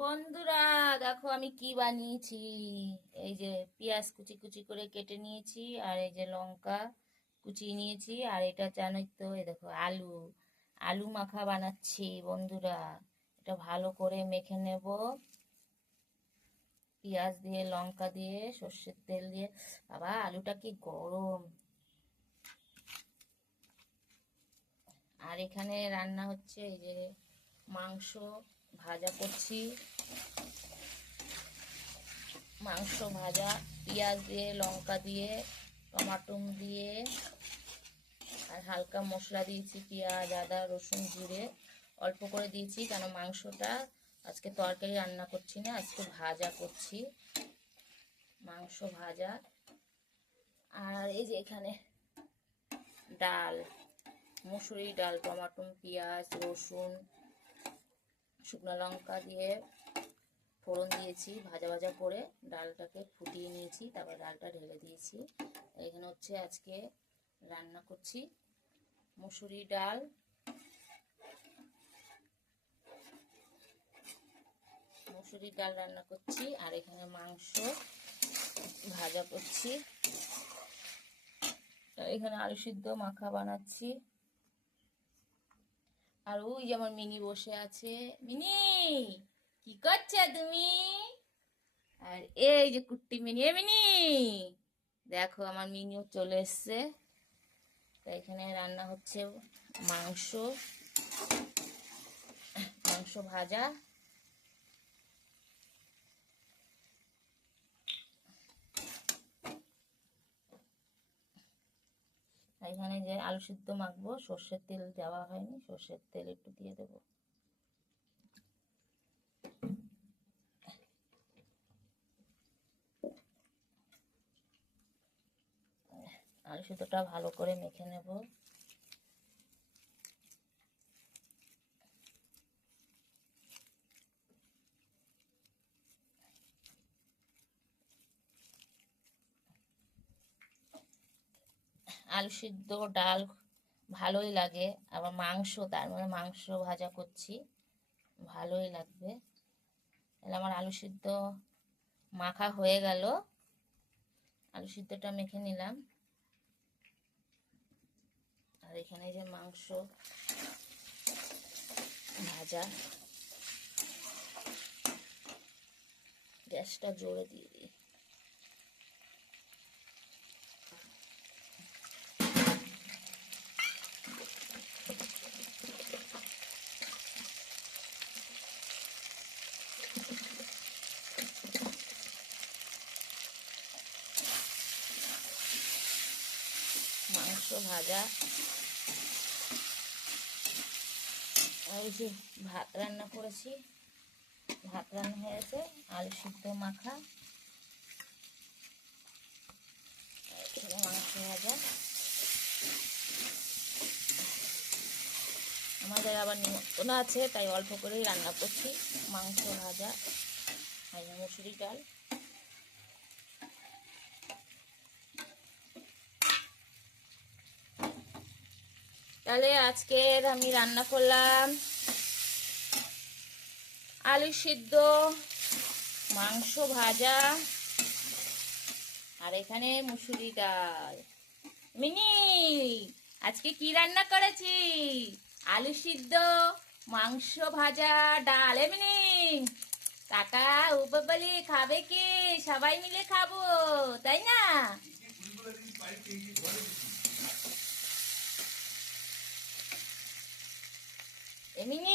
বন্ধুরা, দেখো আমি কি বানিয়েছি? এই যে পেঁয়াজ কুচি কুচি করে কেটে নিয়েছি, আর এই যে লঙ্কা কুচিয়ে নিয়েছি, আর এটা জানোই তো, এই দেখো আলু আলু মাখা বানাচ্ছি বন্ধুরা। এটা ভালো করে মেখে নেব। পেঁয়াজ দিয়ে, লঙ্কা দিয়ে, সর্ষের তেল দিয়ে। বাবা, আলুটা কি গরম। আর এখানে রান্না হচ্ছে এই যে মাংস ভাজা করছি। মাংস ভাজা, পেঁয়াজ দিয়ে, লঙ্কা দিয়ে টমাটো দিয়ে, আর হালকা মশলা দিয়েছি, পেঁয়াজ, আদা, রসুন, জিরে। অল্প করে দিয়েছি কেন মাংসটা। আজকে তরকারি রান্না করছি না, আজকে ভাজা করছি। মাংস ভাজা। আর এই যে এখানে ডাল মুসুরি ডাল টমাটো পেঁয়াজ, রসুন, শুকনো লঙ্কা দিয়ে ফোড়ন দিয়েছি, ভাজা ভাজা করে ডালটাকে ফুটিয়ে নিয়েছি, তারপর ডালটা ঢেলে দিয়েছি। এখানে হচ্ছে আজকে রান্না করছি মুসুরি ডাল। মুসুরি ডাল রান্না করছি, আর এখানে মাংস ভাজা করছি। এখানে আলু সিদ্ধ মাখা বানাচ্ছি। আর ওই যে আমার মিনি বসে আছে। মিনি! কি করছ তুমি? আর এই যে কুট্টি মিনি মিনি! দেখো আমার মিনিও চলে এসছে। তা এখানে রান্না হচ্ছে মাংস মাংস ভাজা। এখানে যে আলু সিদ্ধ মাখবো, সর্ষের তেল দেওয়া হয়নি, সর্ষের তেল একটু দিয়ে দেবো। আলু সিদ্ধটা ভালো করে মেখে নেব। আলু সিদ্ধ ডাল ভালোই লাগে, আবার মাংস, তার মানে মাংস ভাজা করছি, ভালোই লাগবে। তাহলে আমার আলু সিদ্ধ মাখা হয়ে গেল। আলু সিদ্ধটা মেখে নিলাম। আর এখানে যে মাংস ভাজা গ্যাসটা জোরে দিয়ে দিই। মাংস ভাজা এই যে ভাত রান্না করেছি, ভাত রান্না হয়েছে আলু সিদ্ধ, মাখা। মাংস ভাজা। আমাদের আবার নিমন্ত্রণ আছে, তাই অল্প করেই রান্না করছি, মাংস ভাজা আর মুসুরি ডাল। তাহলে আজকের আমি রান্না করলাম আলু সিদ্ধ, মাংস ভাজা, আর এখানে মুসুরি ডাল। মিনি, আজকে কি রান্না করেছি? আলু সিদ্ধ, মাংস ভাজা, ডাল। এমনি কাকা উপবলি খাবে কি? সবাই মিলে খাব, তাই না? এমনি